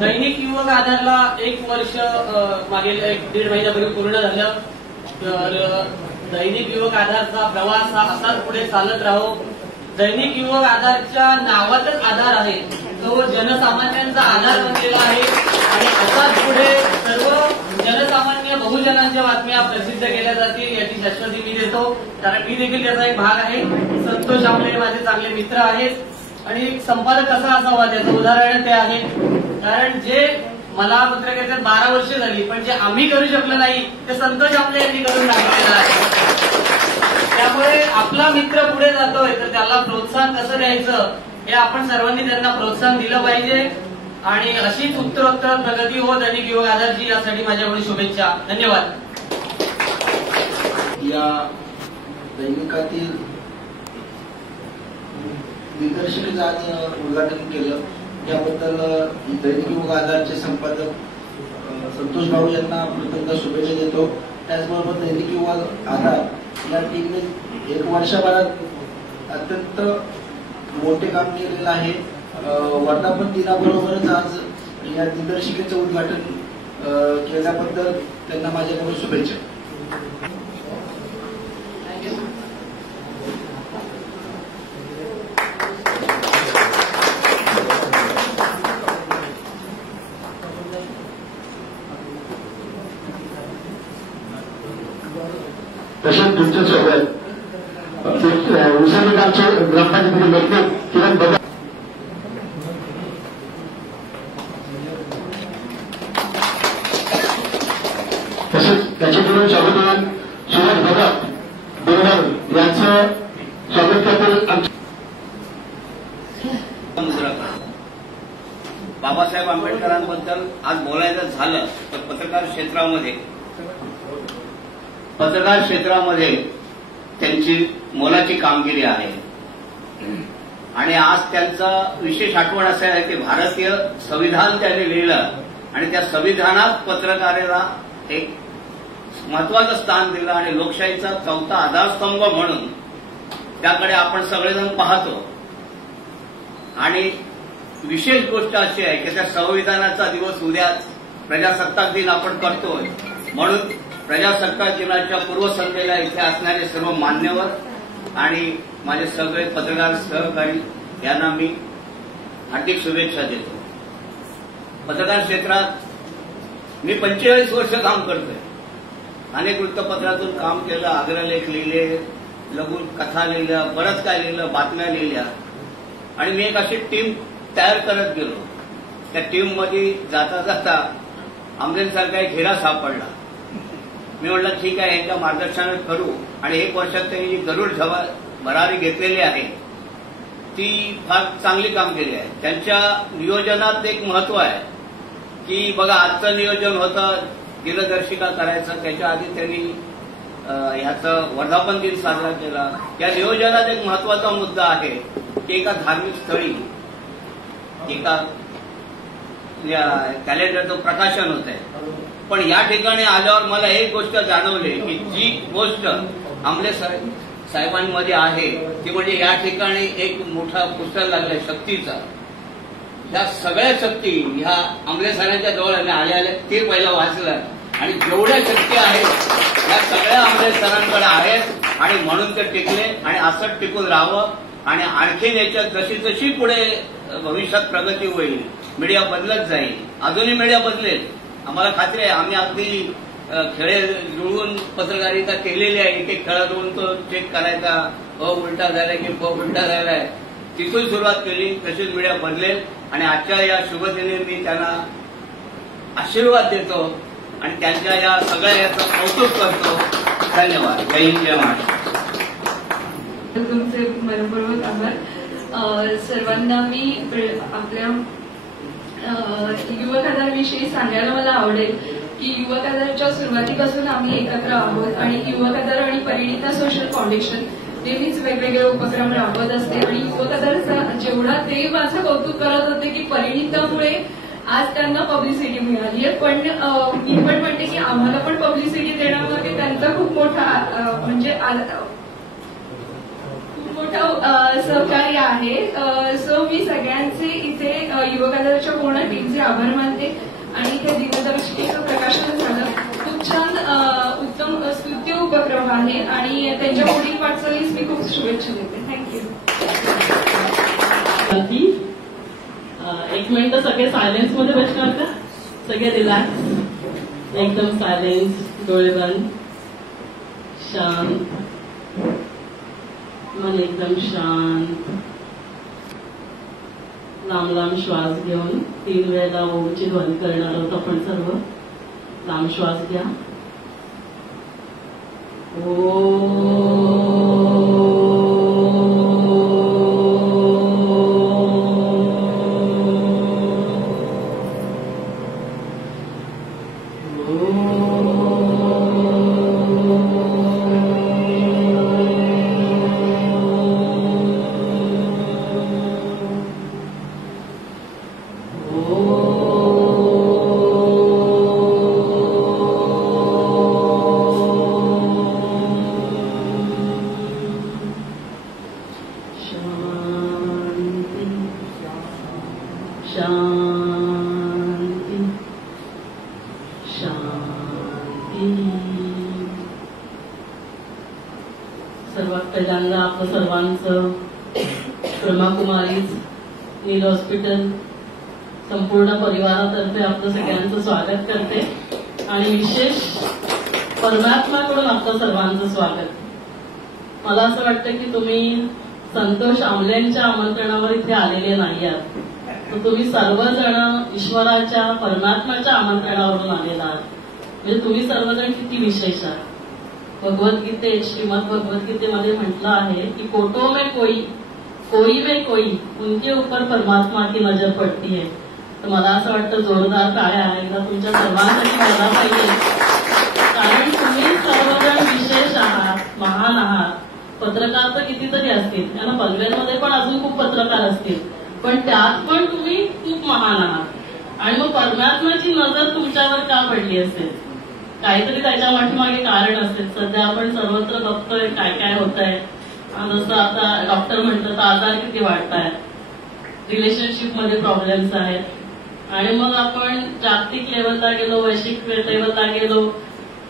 दैनिक युवक आधारला 1 वर्ष मागील 1-1.5 महिन्यापूर्वी पूर्ण झालं. तर दैनिक युवक आधारचा प्रवास हा असाच पुढे चालत राहो. दैनिक युवक आधारच्या नावातच आधार आहे, तो जनसामान्यांचा आधार बनलेला आहे आणि असाच पुढे सर्व जनसामान्य बहुजनांच्या बातम्या प्रसिद्ध केल्या जातील याची शाश्वती मी देतो. कारण मी देखील त्याचा एक भाग आहे. संतोष आमले माझे चांगले मित्र आहेत आणि संपादक कसा असावा त्याचं उदाहरण ते आहे. कारण जे मला पत्रकारितेत 12 वर्ष झाली, पण जे आम्ही करू शकलो नाही ते संतोष आमले यांनी करून दाखवलेलं आहे. त्यामुळे आपला मित्र पुढे जातोय तर त्याला प्रोत्साहन कसं द्यायचं हे आपण सर्वांनी त्यांना प्रोत्साहन दिलं पाहिजे आणि अशीच उत्तरोत्तर प्रगती हो दैनिक युवक आधारची, यासाठी माझ्याकडून शुभेच्छा. धन्यवाद. या दैनिकातील दिग्दर्शकाचं आज उद्घाटन केलं याबद्दल दैनिक युवक आधारचे संपादक संतोष भाऊ यांना प्रथमतः शुभेच्छा देतो. त्याचबरोबर दैनिक युवक आधार या टीमने 1 वर्षभरात अत्यंत मोठे काम केलेलं आहे. वर्धापन दिनाबरोबरच आज या दिग्दर्शिकेचं उद्घाटन केल्याबद्दल त्यांना माझ्याकडून शुभेच्छा. तसेच तुमच्यासोबत उसरगावच्या ग्रामपंचायतीचे लोक किरण बघा तसेच त्याच्याकडून स्वागत सुरेश भगत बिरडर यांचं स्वागत करतील. बाबासाहेब आंबेडकरांबद्दल आज बोलायचं झालं तर पत्रकार क्षेत्रामध्ये त्यांची मोलाची कामगिरी आहे आणि आज त्यांचा विशेष आठवण असं आहे की भारतीय संविधान त्यांनी लिहिलं आणि त्या संविधानात पत्रकाराला एक महत्वाचं स्थान दिलं आणि लोकशाहीचा 4था आधारस्तंभ म्हणून त्याकडे आपण सगळेजण पाहतो. आणि विशेष गोष्ट अशी आहे की त्या संविधानाचा दिवस उद्या प्रजासत्ताक दिन आपण करतोय, म्हणून प्रजासत्ताक दिनाच्या पूर्वसंध्येला इथे असणारे सर्व मान्यवर आणि माझे सगळे पत्रकार सहकारी यांना मी हार्दिक शुभेच्छा देतो. पत्रकार क्षेत्रात मी 45 वर्ष काम करतोय. अनेक वृत्तपत्रातून काम केलं, अग्रलेख लिहिले, लघु कथा लिहिल्या, बरंच काय लिहिलं, बातम्या लिहिल्या आणि मी एक अशी टीम तयार करत गेलो. त्या टीममध्ये जाता जाता आमदेसारखा एक हिरा सापडला. मी म्हटलं ठीक आहे, यांच्या मार्गदर्शनात करू आणि 1 वर्षात त्यांनी जी गरुड भरारी घेतलेली आहे ती फार चांगली कामगिरी आहे. त्यांच्या नियोजनात एक महत्व आहे की बघा, आजचं नियोजन होतं दिनदर्शिका करायचं, त्याच्या आधी त्यांनी ह्याचं वर्धापन दिन साजरा केला. या नियोजनात एक महत्वाचा मुद्दा आहे की एका धार्मिक स्थळी एका कॅलेंडरचं प्रकाशन होत आहे. पण या ठिकाणी आल्यावर मला एक गोष्ट जाणवली की जी गोष्ट आमले साहेबांमध्ये आहे ती म्हणजे या ठिकाणी एक मोठा पुस्तक लागलाय शक्तीचा. ह्या सगळ्या शक्ती ह्या आमले साहेबांच्या जवळ आल्या ते पहिलं वाचलं आणि जेवढ्या शक्ती आहेत त्या सगळ्या आमले सरांकडे आहेत आणि म्हणून ते टिकले आणि असंच टिकून राहावं. आणि आणखीन याच्यात जशी जशी पुढे भविष्यात प्रगती होईल, मीडिया बदलत जाईल, अजूनही मीडिया बदलेल, आम्हाला खात्री आहे. आम्ही अगदी खेळे जुळवून पत्रकारिता केलेली आहे. एक खेळा जुळून तो चेक करायचा, उलटा झालाय की उलटा झालाय, तिथून सुरुवात केली. तशीच मीडिया बदलेल आणि आजच्या या शुभदिनी मी त्यांना आशीर्वाद देतो आणि त्यांच्या या सगळ्या याचं कौतुक करतो. धन्यवाद. जय हिंद, जय महाराष्ट्र. तुमचे मनपूर्वक आभार. सर्वांना मी आपल्या युवक आधारविषयी सांगायला मला आवडेल की युवक आधारच्या सुरुवातीपासून आम्ही एकत्र आहोत आणि युवक आधार आणि परिणिता सोशल फाउंडेशन नेहमीच वेगवेगळे उपक्रम राबवत असते आणि युवक आधारचा जेवढा ते माझं कौतुक करत होते की परिणितामुळे आज त्यांना पब्लिसिटी मिळाली आहे. पण मी पण म्हणते की आम्हाला पण पब्लिसिटी देण्यामध्ये त्यांचा खूप मोठा म्हणजे खूप मोठं सहकार्य आहे. सो मी सगळ्यांचे इथे युवक आधाराच्या पूर्ण टीमचे आभार मानते. आणि इथे दिनदर्शिकेचं प्रकाशन झालं. खूप छान उत्तम स्तुत्य उपक्रम आहे आणि त्यांच्या पुढील वाटचालीस मी खूप शुभेच्छा देते. थँक्यू. एक मिनिट सगळे सायलेन्स मध्ये बसणार का? सगळे रिलॅक्स, एकदम सायलेन्स, डोळे बंद, शांत, मन एकदम शांत. लांब लांब श्वास घेऊन 3 वेळेला ओमची ध्वनी करणार आहोत आपण सर्व. लांब श्वास घ्या. शांती शांती. सर्वात पहिल्यांदा आपलं सर्वांचं ब्रह्माकुमारीज नील हॉस्पिटल संपूर्ण परिवारातर्फे आपलं सगळ्यांचं स्वागत करते आणि विशेष परमात्माकडून आपलं सर्वांचं स्वागत. मला असं वाटतं की तुम्ही संतोष आमलेंच्या आमंत्रणावर इथे आलेले नाही आहात, तर तुम्ही सर्वजण ईश्वराच्या परमात्म्याच्या आमंत्रणावरून आलेला आहात. म्हणजे तुम्ही सर्वजण किती विशेष आहात. भगवद्गीतेत श्रीमद भगवद्गीतेमध्ये म्हटलं आहे की कोटो में कोई में कोई उनके ऊपर परमात्मा की नजर पडती है. तर मला असं वाटतं जोरदार टाळ्या एकदा तुमच्या सर्वांसाठी मला पाहिजे, कारण तुम्ही सर्वजण विशेष आहात, महान आहात. पत्रकार तर कितीतरी असतील, त्यांना पनवेलमध्ये पण अजून खूप पत्रकार असतील, पण त्यात पण तुम्ही खूप महान आहात. आणि मग परमात्म्याची नजर तुमच्यावर का पडली असेल? काहीतरी त्याच्या पाठीमागे कारण असेल. सध्या आपण सर्वत्र बघतोय काय काय होत आहे. जसं आता डॉक्टर म्हणतात आजार किती वाढत आहेत, रिलेशनशिपमध्ये प्रॉब्लेम्स आहेत. आणि मग आपण जागतिक लेवलला गेलो, वैश्विक लेवलला गेलो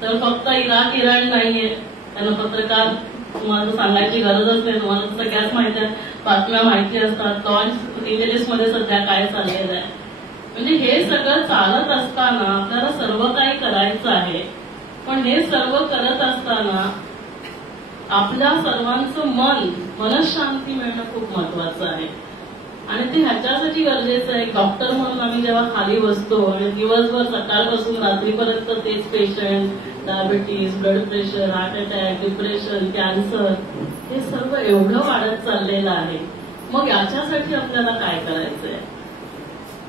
तर फक्त इराण नाहीये. त्यांना पत्रकार तुम्हाला सांगायची गरजच नाही, तुम्हाला सगळ्याच माहिती आहे, बातम्या माहिती असतात. लॉस एंजेलिस मध्ये सध्या काय चाललेलं आहे. म्हणजे हे सगळं चालत असताना आपल्याला सर्व काही करायचं आहे, पण हे सर्व करत असताना आपल्या सर्वांचं मनशांती मिळणं खूप महत्वाचं आहे. आणि ते ह्याच्यासाठी गरजेचं आहे. डॉक्टर म्हणून आम्ही जेव्हा खाली बसतो आणि दिवसभर सकाळपासून रात्रीपर्यंत तेच patient, diabetes, blood pressure, heart attack, depression, cancer, हे सर्व एवढं वाढत चाललेलं आहे. मग याच्यासाठी आपल्याला काय करायचंय?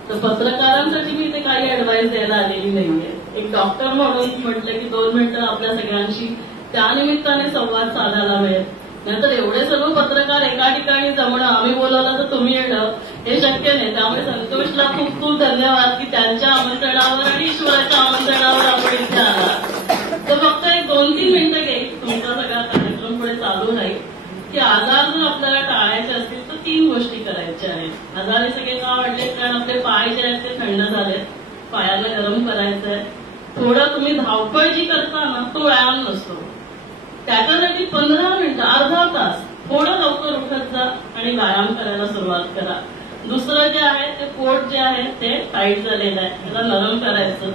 तर पत्रकारांसाठी मी इथे काही ऍडवाइस द्यायला आलेली नाहीये. एक डॉक्टर म्हणून म्हटलं की 2 मिनिटं आपल्या सगळ्यांशी त्यानिमित्ताने संवाद साधायला मिळेल. नंतर एवढे सर्व पत्रकार एका ठिकाणी जमणं, आम्ही बोलावलं तर तुम्ही येणं हे शक्य नाही. त्यामुळे संतोषला खूप खूप धन्यवाद की त्यांच्या आमंत्रणावर आणि ईश्वराच्या आमंत्रणावर आपण इथे आला. तर फक्त एक 2-3 मिनिटं घेईल, तुमचा सगळा कार्यक्रम पुढे चालू राहील. की आजार जर आपल्याला टाळायचे असतील तर 3 गोष्टी करायच्या आहेत. आजार हे सगळे का वाढले? कारण आपले पाय जे आहेत ते थंड झालेत, पायाला गरम करायचंय. थोडं तुम्ही धावपळ जी करता ना तो व्यायाम नसतो, त्याच्यासाठी 15 मिनिटं, अर्धा तास थोडं लवकर उठत जा आणि व्यायाम करायला सुरुवात करा. दुसरं जे आहे ते पोट जे आहे ते टाईट झालेलं आहे, त्याला नरम करायचं.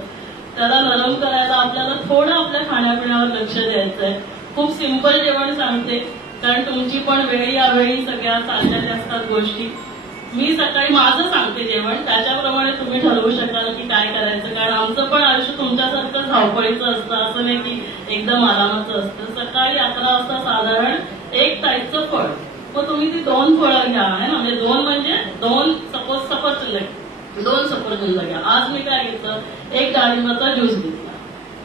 त्याला नरम करायला आपल्याला थोडं आपल्या खाण्यापिण्यावर लक्ष द्यायचंय. खूप सिंपल जेवण सांगते, कारण तुमची पण वेळ यावेळी सगळ्या चाललेल्या असतात गोष्टी. मी सकाळी माझं सांगते जेवण, त्याच्याप्रमाणे तुम्ही ठरवू शकाल की काय करायचं. कारण आमचं पण आयुष्य तुमच्यासारखं धावपळीचं असतं, असं नाही की एकदम आरामाचं असतं. सकाळी 11 वाजता साधारण 1 टाईपचं फळ, मग तुम्ही ती 2 फळं घ्या. आहे ना, म्हणजे 2 म्हणजे 2 सपोज सफरचंद, 2 सफरचंद घ्या. आज मी काय घेतलं, 1 डाळिंबाचा ज्यूस घेतला.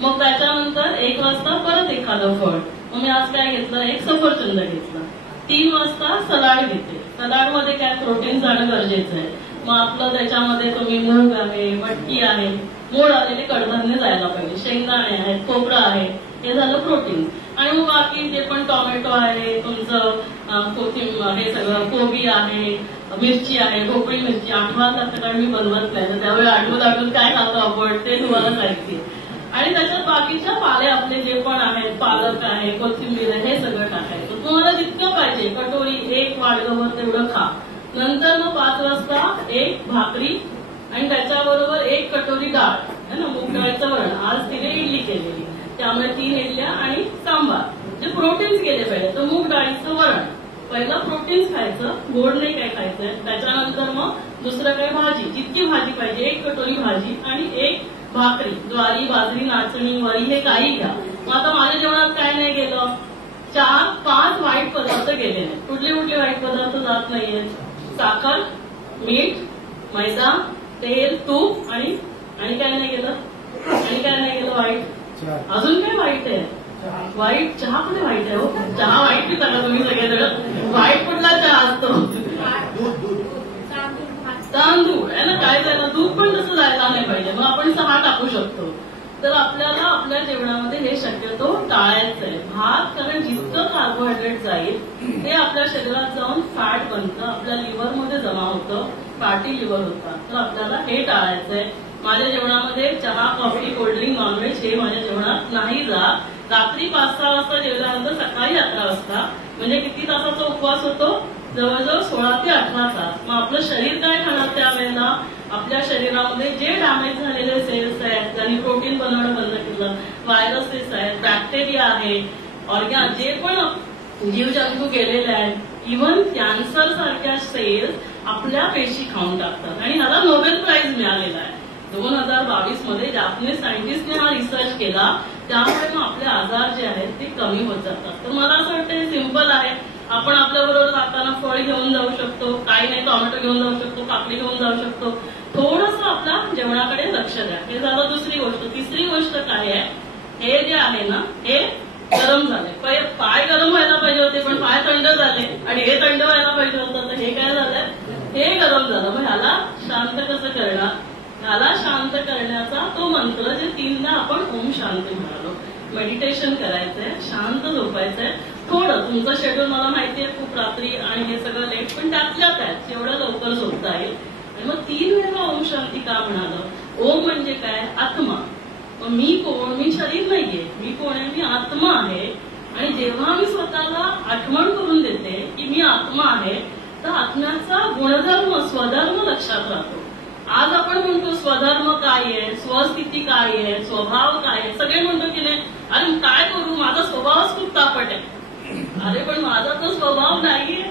मग त्याच्यानंतर 1 वाजता परत एखादं फळ. मग मी आज काय घेतलं, 1 सफरचंद घेतला. 3 वाजता सलाड घेते. सलाडमध्ये काय प्रोटीन जाणं गरजेचं आहे. मग आपलं त्याच्यामध्ये तुम्ही मूग आहे, मटकी आहे, मोड आलेले कडधान्य जायला पाहिजे, शेंगदाणे आहेत, खोबरं आहे, हे झालं प्रोटीन. आणि मग बाकी जे पण टोमॅटो आहे, तुमचं कोथिंबीर हे सगळं, कोबी आहे, मिरची आहे, भोपळी मिरची आठवण लागतं कारण मी बनवत नाही, तर त्यावेळी आठवून काय खातो आपण ते तुम्हाला सांगते. आणि त्याच्यात बाकीच्या पाले आपले जे पण आहेत, पालक आहे, कोथिंबीर आहे, हे सगळं टाकायचं. तुम्हाला जितकं पाहिजे कटोरी एक वाढगभर तेवढं खा. नंतर मग 5 वाजता एक भाकरी आणि त्याच्याबरोबर एक कटोरी डाळ है ना, मूग डाळीचं वरण. आज तिने इडली केलेली, त्यामुळे 3 इडल्या आणि सांबार, जे प्रोटीन्स गेले पाहिजे. तर मूग डाळीचं वरण पहिलं प्रोटीन्स खायचं, गोड नाही काय खायचंय. त्याच्यानंतर मग दुसरं काही भाजी, जितकी भाजी पाहिजे एक कटोरी भाजी आणि एक भाकरी, ज्वारी, बाजरी, नाचणी, वरी, हे काही घ्या. मग आता माझ्या जेवणात काय नाही गेलं, 4-5 वाईट पदार्थ गेले नाही. कुठले कुठले वाईट पदार्थ जात नाहीये? साखर, मीठ, मैदा, तेल, तूप आणि काय नाही गेलं, वाईट. अजून काय वाईट आहे? वाईट चहा कुठे वाईट आहे? हो, चहा वाईट पिता का तुम्ही सगळेजण? वाईट कुठला चहा असतो? तांदूळ आहे ना, काय जायला दूध पण तसं जायला नाही पाहिजे. मग आपण 6 टाकू शकतो. तर आपल्याला आपल्या जेवणामध्ये हे शक्यतो टाळायचं आहे. भात, कारण जितकं कार्बोहायड्रेट जाईल ते आपल्या शरीरात जाऊन फॅट बनतं, आपल्या लिव्हरमध्ये जमा होतं, फॅटी लिव्हर होतात. तर आपल्याला हे टाळायचं आहे. माझ्या जेवणामध्ये चहा, कॉफी, कोल्ड्रिंक, नॉनव्हेज हे माझ्या जेवणात नाही जात. रात्री 5-6 वाजता जेवल्यानंतर सकाळी 11 वाजता, म्हणजे किती तासाचा उपवास होतो? जवळजवळ 16 ते 18 तास. मग आपलं शरीर काय खाणार त्यावेळेला? आपल्या शरीरामध्ये जे डॅमेज झालेले सेल्स आहेत, ज्यांनी प्रोटीन बनवणं बंद केलं, व्हायरसेस आहेत, बॅक्टेरिया आहे, ऑर्गॅन, जे पण जीवजंतू गेलेले आहेत, इव्हन कॅन्सर सारख्या सेल्स आपल्या पेशी खाऊन टाकतात. आणि ह्याला नोबेल प्राइज मिळालेला आहे 2022 मध्ये. जापनीज सायंटिस्टने हा रिसर्च केला, त्यामुळे मग आपले आजार जे आहेत ते कमी होत जातात. तर मला असं वाटतं हे सिम्पल आहे. आपण आपल्याबरोबर जाताना फळ घेऊन जाऊ शकतो, काही नाही टोमॅटो घेऊन जाऊ शकतो, काकडी घेऊन जाऊ शकतो. थोडंसं आपल्या जेवणाकडे लक्ष द्या. हे झालं दुसरी गोष्ट. तिसरी गोष्ट काय आहे, हे जे आहे ना हे गरम झाले. पाय गरम व्हायला पाहिजे होते पण पाय थंड झाले, आणि हे थंड व्हायला पाहिजे होतं तर हे काय झालंय, हे गरम झालं. मग ह्याला शांत कसं करणार? ह्याला शांत करण्याचा तो मंत्र जे 3दा आपण ओम शांती म्हणालो, मेडिटेशन करायचंय, शांत झोपायचंय. थोडं तुमचं शेड्यूल मला माहितीये खूप रात्री आणि हे सगळं लेट, पण त्यातल्यात आहे एवढं लवकर झोपता येईल. आणि मग 3 वेळा ओम शांती का म्हणालं? ओम म्हणजे काय? आत्मा. मग मी कोण? मी शरीर नाहीये. मी कोण आहे? मी आत्मा आहे. आणि जेव्हा मी स्वतःला आठवण करून देते की मी आत्मा आहे, तर आत्म्याचा गुणधर्म, स्वधर्म लक्षात राहतो. आज आपण म्हणतो स्वधर्म काय आहे, स्वस्थिती काय आहे, स्वभाव काय आहे. सगळे म्हणतो की नाही, अरे काय करू, माझा स्वभावच खूप तापट आहे. अरे पण माझा तो स्वभाव नाहीये.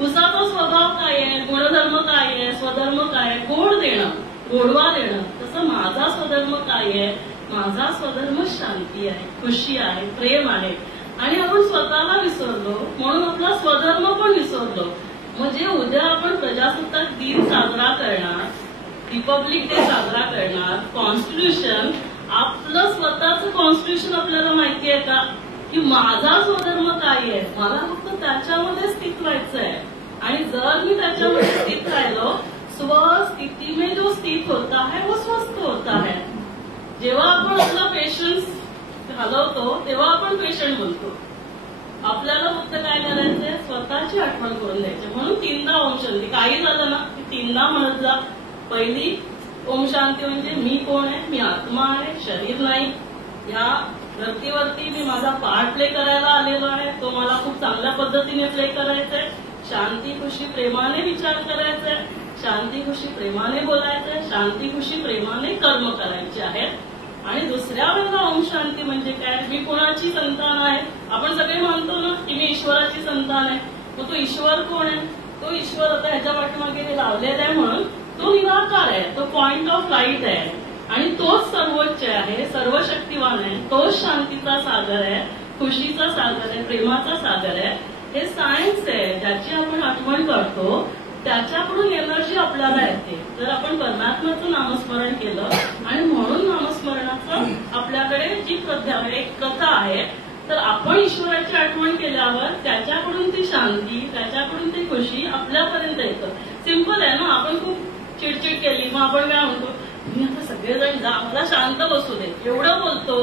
उसाचा स्वभाव काय आहे, गुणधर्म काय आहे, स्वधर्म काय आहे? गोड देणं, गोडवा देणं. तसं माझा स्वधर्म काय आहे? माझा स्वधर्म शांती आहे, खुशी आहे, प्रेम आहे. आणि आपण स्वतःला विसरलो म्हणून आपला स्वधर्म पण विसरलो. म्हणजे उद्या आपण प्रजासत्ताक दिन साजरा करणार, रिपब्लिक डे साजरा करणार, कॉन्स्टिट्यूशन, आपलं स्वतःचं कॉन्स्टिट्यूशन आपल्याला माहिती आहे का? की माझा स्वधर्म काय आहे? मला फक्त त्याच्यामध्ये स्थित व्हायचं आहे. आणि जर मी त्याच्यामध्ये स्थित राहिलो, स्वस्थिती में जो स्थित होता है वो स्वस्थ होता है. जेव्हा आपण आपला पेशन्स घालवतो तेव्हा आपण पेशंट बनतो. आपल्याला फक्त काय करायचंय, स्वतःची आठवण करून द्यायची. म्हणून 3दा ओम शांती. काही झालं ना की 3दा म्हणत जा. पहिली ओम शांती म्हणजे मी कोण आहे? मी आत्मा आहे, शरीर नाही. या धर्तीवरती मी माझा पार्ट प्ले करायला आलेलो आहे, तो मला खूप चांगल्या पद्धतीने प्ले करायचा आहे. शांती खुशी प्रेमाने विचार करायचा आहे, शांती खुशी प्रेमाने बोलायचंय, शांती खुशी प्रेमाने कर्म करायचे आहेत. आणि दुसऱ्या वेळेला ओम शांती म्हणजे काय? मी कोणाची संतान आहे? आपण सगळे मानतो ना की मी ईश्वराची संतान आहे. मग तो ईश्वर कोण आहे? तो ईश्वर आता ह्याच्या पाठीमागे हे लावलेला आहे म्हणून तो निराकार आहे, तो पॉइंट ऑफ लाईट आहे. आणि तोच सर्वोच्च आहे, सर्वशक्तिवान आहे, तोच शांतीचा सागर आहे, खुशीचा सागर आहे, प्रेमाचा सागर आहे. हे सायन्स आहे, ज्याची आपण आठवण करतो त्याच्याकडून एनर्जी आपल्याला येते. जर आपण परमात्म्याचं नामस्मरण केलं, आणि म्हणून नामस्मरणाचं आपल्याकडे जी एक कथा आहे, तर आपण ईश्वराची आठवण केल्यावर त्याच्याकडून ती शांती, त्याच्याकडून ती खुशी आपल्यापर्यंत येतं. सिंपल आहे ना. आपण खूप चिडचिड केली, मग आपण काय म्हणतो, मी आता सगळेजण जा, मला शांत बसू दे, एवढं बोलतो.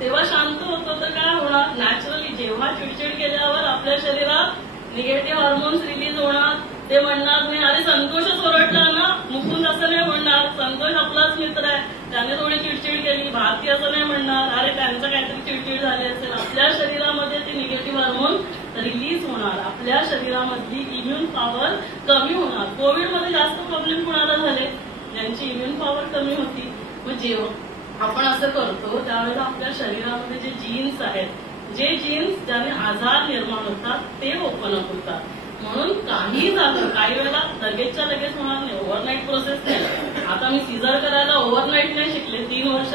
तेव्हा शांत होतो. तर काय होणार, नॅचरली जेव्हा चिडचिड केल्यावर आपल्या शरीरात निगेटिव्ह हार्मोन्स रिलीज होणार. ते म्हणणार नाही अरे संतोषच ओरडला ना, मुकुंद असं नाही म्हणणार, संतोष आपलाच मित्र आहे, त्याने थोडी चिडचिड केली. भारती असं नाही म्हणणार अरे त्यांचं काहीतरी चिडचिड झाली असेल. आपल्या शरीरामध्ये ते निगेटिव्ह हार्मोन रिलीज होणार, आपल्या शरीरामधली इम्युन पॉवर कमी होणार. कोविडमध्ये जास्त प्रॉब्लेम कुणाला झाले, ज्यांची इम्युन पॉवर कमी होती. मग जेव्हा आपण असं करतो त्यावेळेला आपल्या शरीरामध्ये जे जीन्स आहेत, जे जीन्स ज्याने आजार निर्माण होतात ते ओपन अप होतात. म्हणून काही झालं काही वेळेला लगेचच्या लगेच होणार नाही, ओव्हरनाईट प्रोसेस नाही. आता मी सीझर करायला ओव्हरनाईट नाही शिकले, 3 वर्ष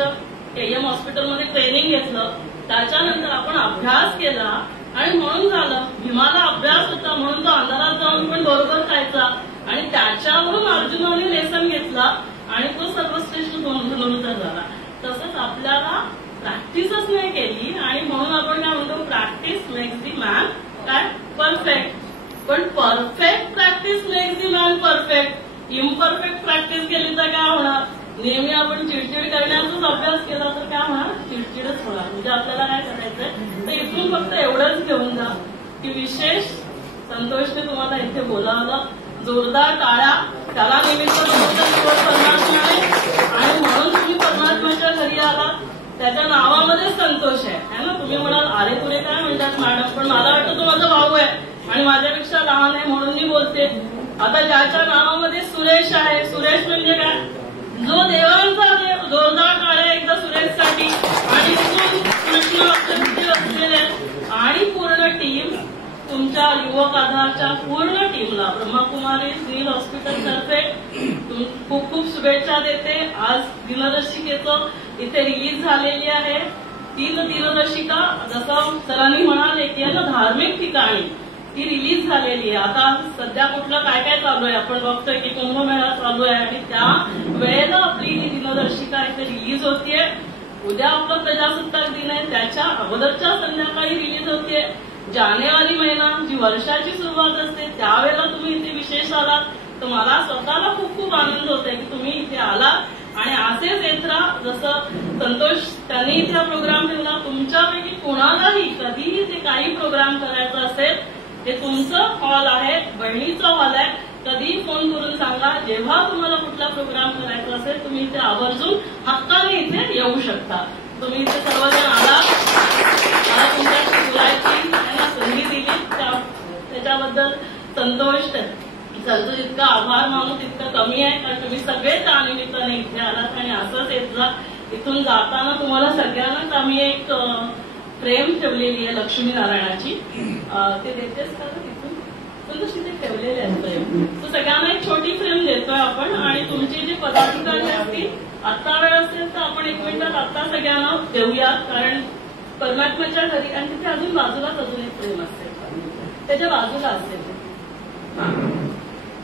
KM हॉस्पिटलमध्ये ट्रेनिंग घेतलं, त्याच्यानंतर आपण अभ्यास केला आणि म्हणून झालं. भीमाला अभ्यास होता म्हणून तो अंधारात जाऊन पण बरोबर खायचा आणि त्याच्यावरून अर्जुनाने लेसन घेतला आणि तो सर्वश्रेष्ठ धनुर्धर झाला. तसंच आपल्याला प्रॅक्टिसच नाही केली आणि म्हणून आपण काय म्हणतो, प्रॅक्टिस मेक्स दी मॅन काय परफेक्ट. पण परफेक्ट प्रॅक्टिस मेक्स दी मॅन परफेक्ट. इम्परफेक्ट प्रॅक्टिस केली तर काय होणार, नेहमी आपण चिडचिड करण्याचाच अभ्यास केला तर काय होणार, चिडचिडच होणार. म्हणजे आपल्याला काय करायचंय, तर इथून फक्त एवढंच घेऊन जा की विशेष संतोषने तुम्हाला इथे बोलावलं, जोरदार टाळ्या. त्याला निमित्त परमात्म्याने आणि म्हणून तुम्ही परमात्म्याच्या घरी आलात. त्याच्या नावामध्ये संतोष आहे ना. तुम्ही म्हणाल अरे तुरे काय म्हणतात मॅडम, पण मला वाटतं तो माझा भाऊ आहे आणि माझ्यापेक्षा लहान आहे म्हणून मी बोलते. आता ज्याच्या नावामध्ये सुरेश आहे, सुरेश म्हणजे काय, जो देवांचा देव. जोरदार टाळ्या एकदा सुरेशसाठी. आणि कृष्ण असलेले आणि पूर्ण टीम, तुमच्या युवक आधारच्या पूर्ण टीमला ब्रह्मकुमारी सिव्हिल हॉस्पिटल तर्फे खूप खूप शुभेच्छा देते. आज दिनदर्शिकेचं इथे रिलीज झालेली आहे. 3 दिनदर्शिका जसं सरांनी म्हणाले की ना धार्मिक ठिकाणी ती रिलीज झालेली आहे. आता सध्या कुठलं काय काय चालू आहे आपण बघतोय की कुंभमेळा चालू आहे आणि त्या वेळेला आपली ही दिनदर्शिका इथे रिलीज होतीये. उद्या आपला प्रजासत्ताक दिन आहे, त्याच्या अगोदरच्या संध्याकाळी रिलीज होतीये. जानेवारी महिना जी वर्षाची सुरुवात असते त्यावेळेला तुम्ही इथे विशेष आलात, तर मला स्वतःला खूप खूप आनंद होतोय की तुम्ही इथे आलात आणि असेच येत राहा. जसं संतोष त्यांनी इथे प्रोग्राम ठेवला, तुमच्यापैकी कोणालाही कधीही ते काही प्रोग्राम करायचा असेल, हे तुमचं हॉल आहे, बहिणीचा हॉल आहे, कधीही फोन करून सांगा. जेव्हा तुम्हाला कुठला प्रोग्राम करायचा असेल तुम्ही इथे आवर्जून हक्काने इथे येऊ शकता. तुम्ही इथे सर्वजण आलात, मला तुमच्याशी बोलायची संधी दिली त्याच्याबद्दल संतोष. त्यांचं जितका आभार मानू तितकं कमी आहे, कारण तुम्ही सगळे त्यानिमित्ताने इथे आलात आणि असंच येत जा. इथून जाताना तुम्हाला सगळ्यांनाच आम्ही एक फ्रेम ठेवलेली आहे लक्ष्मीनारायणाची, ते देतेस का तिथून, पण तशी ते ठेवलेले आहे फ्रेम. तर सगळ्यांना एक छोटी फ्रेम देतोय आपण आणि तुमचे जे पदाधिकारी असतील आता वेळ असेल तर आपण 1 मिनिटात आता सगळ्यांना देऊयात, कारण परमात्म्याच्या घरी. आणि तिथे अजून बाजूलाच अजून एक फ्रेम असेल, त्याच्या बाजूला असेल.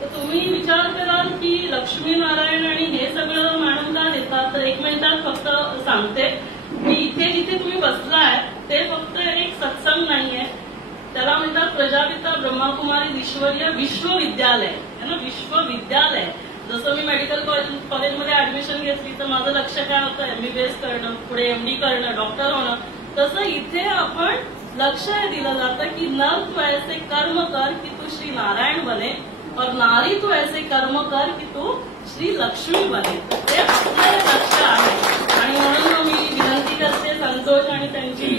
तर तुम्ही विचार कराल की लक्ष्मीनारायण आणि हे सगळं मॅडम का देतात, तर 1 मिनिटात फक्त सांगते की इथे जिथे तुम्ही बसलाय ते फक्त एक सत्संग नाहीये, त्याला म्हणतात प्रजापिता ब्रह्मकुमारी ईश्वरीय विश्वविद्यालय है ना, विश्वविद्यालय. जसं मी मेडिकल कॉलेजमध्ये ऍडमिशन घेतली तर माझं लक्ष काय होतं, MBBS करणं, पुढे MD करणं, डॉक्टर होणं. तसं इथे आपण लक्ष हे दिलं जातं की नर तू ऐसे कर्म कर की तू श्री नारायण बने और नारी तू ऐसे कर्म कर की तू श्री लक्ष्मी बने. ते आपलं लक्ष आहे आणि म्हणून मी विनंती करते संतोष आणि त्यांची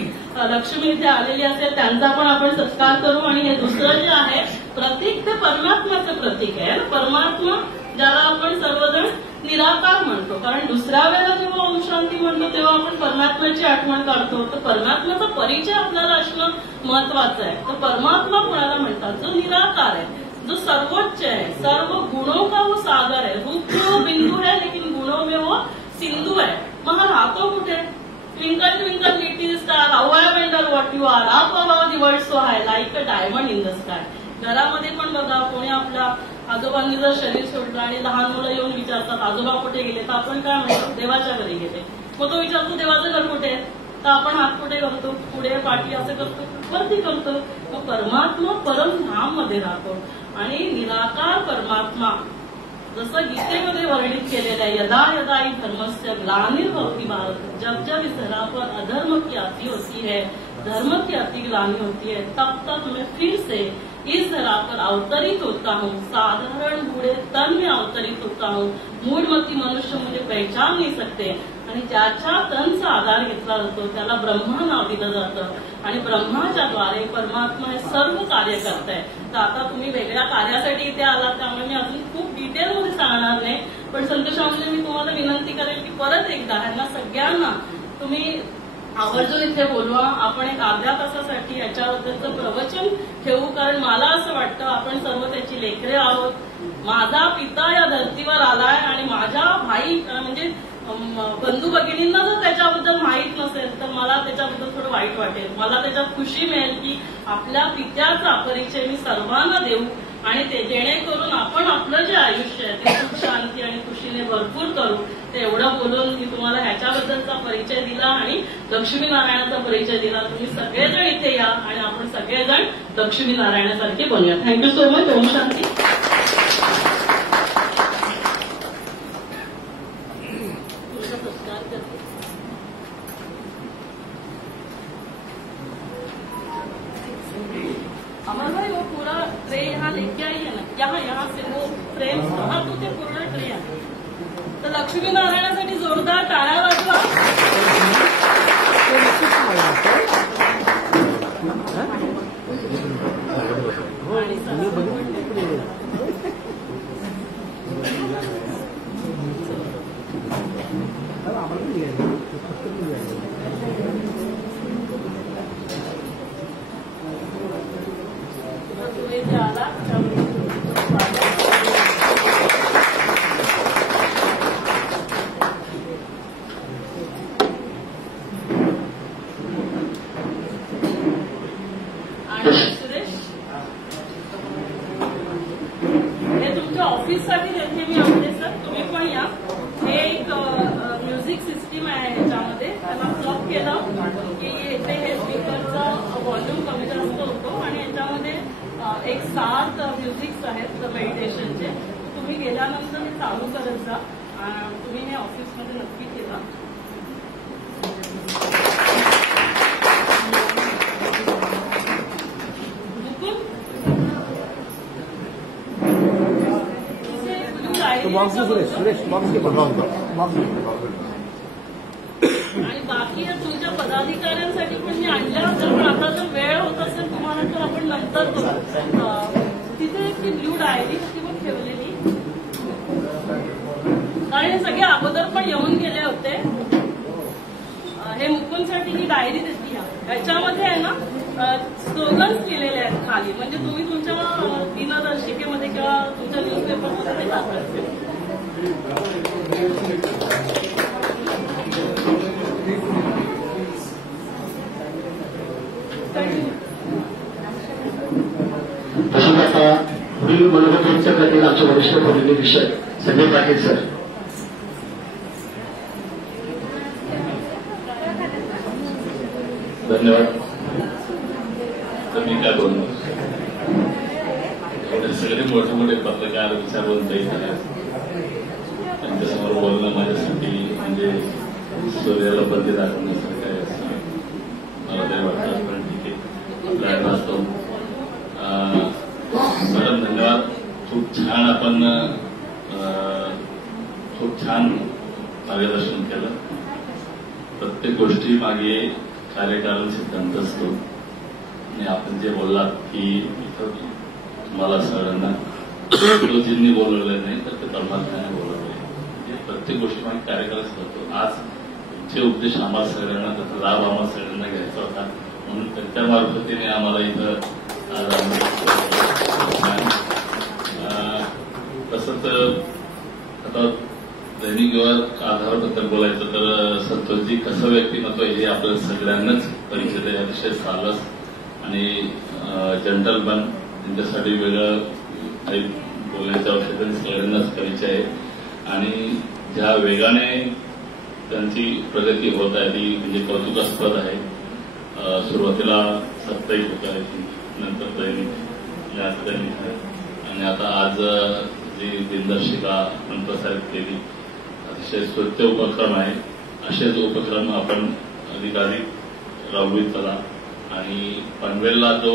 लक्ष्मी इथे आलेली असेल त्यांचा पण आपण सत्कार करू. आणि हे दुसरं जे आहे प्रतीक ते परमात्म्याचं प्रतीक आहे. परमात्मा ज्याला आपण सर्वजण निराकार म्हणतो, कारण दुसऱ्या वेळेला जेव्हा ओम शांती म्हणतो तेव्हा आपण परमात्म्याची आठवण काढतो. तर परमात्म्याचा परिचय आपल्याला असणं महत्वाचं आहे. तर परमात्मा कोणाला म्हणतात, जो निराकार आहे, जो सर्वोच्च है, सर्व गुणों का वो सागर है. रूप में वो बिंदु है लेकिन गुणों में वो सिंधु है. मग हा राहतो कुठे, twinkle twinkle little star, how I wonder what you are, up above the world so high like a diamond in the sky. घरामध्ये पण बघा, कोणी आपल्या आजोबांनी जर शरीर सोडलं आणि लहान मुलं येऊन विचारतात आजोबा कुठे गेले, तर आपण काय म्हणतो, देवाच्या घरी गेले. मग तो विचारतो देवाचं घर कुठे आहे, तर आपण हात कुठे करतो, पुढे पाठी असं करतो, वरती करतो. मग परमात्मा परम धाम मध्ये राहतो आणि निराकार परमात्मा जसं गीतेमध्ये वर्णित केलेलं आहे, यदा यदा ही धर्मस्य ग्लानिर्भवति भारत, जब जब इस धरा पर अधर्म की अति होती है, धर्म की अति ग्लानि होती है, तब तब मैं फिर से इस धरा पर अवतरित होता हूँ, साधारण बूढ़े तन में अवतरित होता हूँ, मूढमती मनुष्य मुझे पहचान नहीं सकते. आणि ज्याच्या तनचा आधार घेतला जातो त्याला ब्रह्मा नाव दिलं जातं आणि ब्रह्माच्या द्वारे परमात्मा हे सर्व कार्य करताय. तर आता तुम्ही वेगळ्या कार्यासाठी इथे आलात त्यामुळे मी अजून खूप डिटेलमध्ये सांगणार नाही, पण संतोष आमले मी तुम्हाला विनंती करेल की परत एकदा ह्यांना सगळ्यांना तुम्ही आवर्जून इथे बोलवा. आपण एक अर्ध्या तासासाठी याच्याबद्दलचं प्रवचन ठेवू, कारण मला असं वाटतं आपण सर्व त्याची लेकरे आहोत. माझा पिता या धर्तीवर आलाय आणि माझ्या भाई म्हणजे बंधू भगिनींना जर त्याच्याबद्दल माहीत नसेल तर मला त्याच्याबद्दल थोडं वाईट वाटेल. मला त्याच्यात खुशी मिळेल की आपल्या पित्याचा परिचय मी सर्वांना देऊ आणि ते जेणेकरून आपण आपलं जे आयुष्य आहे ते सुख शांती आणि खुशीने भरपूर करू. ते एवढं बोलून मी तुम्हाला ह्याच्याबद्दलचा परिचय दिला आणि लक्ष्मीनारायणाचा परिचय दिला. तुम्ही सगळेजण इथे या आणि आपण सगळेजण लक्ष्मीनारायणासारखे बनूया. Thank you so much. Om Shanti. Amar भाई वो पूरा ट्रे यहाँ लेके आई है ना, यहाँ से वो फ्रेम हाँ तो ते पूर्ण ट्रे आहे. तर लक्ष्मी नारायणासाठी जोरदार टाळ्या वाजवा. ऑफिससाठी हे मी आणते सर, तुम्ही पण या. हे एक म्युझिक सिस्टीम आहे ह्याच्यामध्ये, त्याला प्लग केलं की इथे हे स्पीकरचा व्हॉल्यूम कमी जास्त होतो आणि याच्यामध्ये एक 7 म्युझिक्स आहेत मेडिटेशनचे. तुम्ही गेल्यानंतर हे चालू करत जा. तुम्ही हे ऑफिसमध्ये नक्की ठेवा. आणि बाकी तुमच्या पदाधिकाऱ्यांसाठी पण मी आणल्या होत्या, पण आता जर वेळ होत असेल तुम्हाला तर आपण नंतर करू. तिथे एक ब्ल्यू डायरी होती मग ठेवलेली, कारण हे सगळे अगोदर पण येऊन गेले होते. हे मुकुंदसाठी ही डायरी देते. याच्यामध्ये आहे ना स्लोगन्स लिहिलेले आहेत खाली, म्हणजे तुम्ही तुमच्या दिनदर्शिकेमध्ये किंवा तुमच्या न्यूजपेपरमध्ये ते टाकायचे. तसेच आता पुढील मनोगत करतील आमचे वरिष्ठ प्रतिनिधीक्षक संजय पाटील सर. धन्यवाद. तर मी काय बोलणार, एवढे सगळे मोठे मोठे पत्रकार विचारवंत त्यांच्यासमोर बोलणं माझ्यासाठी म्हणजे सूर्याला बंदी दाखवण्यासारखं आहे असं मला तरी वाटतं. पण ठीक आहे, आपल्याला असतो. मॅडम धन्यवाद. खूप छान आपण खूप छान मार्गदर्शन केलं. प्रत्येक गोष्टी मागे कार्यकारण सिद्धांत असतो आणि आपण जे बोललात की इथं तुम्हाला सगळ्यांना गुरुजींनी बोलवलं नाही तर ते परमात्म्याने बोलवले. म्हणजे प्रत्येक गोष्टी मागे कार्यकारण करतो. आज तुमचे उपदेश आम्हाला सगळ्यांना, त्याचा लाभ आम्हाला सगळ्यांना घ्यायचा होता म्हणून त्यांच्या मार्फतीने आम्हाला इथं तसंच आता दैनिक युवक आधाराबद्दल बोलायचं तर संतोषजी कसं व्यक्तिमत्व हे आपल्या सगळ्यांनाच परिचित आहे. अतिशय सालस आणि जंटलमन, त्यांच्यासाठी वेगळं काही बोलण्याच्या आवश्यकता सगळ्यांनाच परिचय आहे. आणि ज्या वेगाने त्यांची प्रगती होत आहे ती म्हणजे कौतुकास्पद आहे. सुरुवातीला साप्ताहिक होत आहे, नंतर दैनिक आणि आता आज जी दिनदर्शिका आपण प्रसारित केली, अतिशय स्वच्छ उपक्रम आहे. असेच उपक्रम आपण अधिकाधिक राबवित चला. आणि पनवेलला जो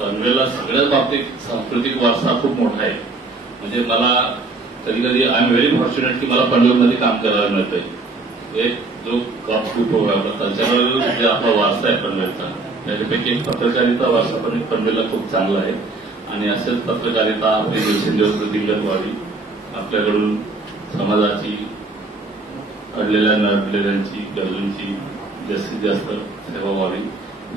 पनवेलला सगळ्याच बाबतीत सांस्कृतिक वारसा खूप मोठा आहे. म्हणजे मला कधी कधी आय एम व्हेरी फॉर्च्युनेट की मला पनवेलमध्ये काम करायला मिळतंय. एक जो ग्रुप आपला कल्चरल जे आपला वारसा आहे पनवेलचा, त्याच्यापैकी एक पत्रकारिता वारसा पण एक पनवेलला खूप चांगला आहे. आणि असेच पत्रकारिता आपली दिवसेंदिवस दिग्गत व्हावी, आपल्याकडून समाजाची अडलेल्या नडलेल्यांची गरजूंची जास्तीत जास्त सेवा व्हावी,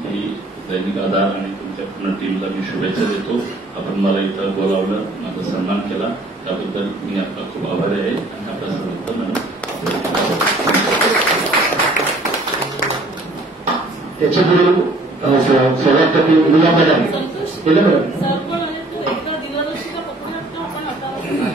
ही दैनिक आधार आणि तुमच्या पूर्ण टीमला मी शुभेच्छा देतो. आपण मला इथं बोलावलं, माझा सन्मान केला, त्याबद्दल मी आपला खूप आभारी आहे आणि आपल्या सर्वांना त्याच्या पुढे सभापती उमा मॅडम केलं मॅडम. सर पण आहे तो एकदा दिनदर्शिका पकडूया आपण आता ठीक आहे.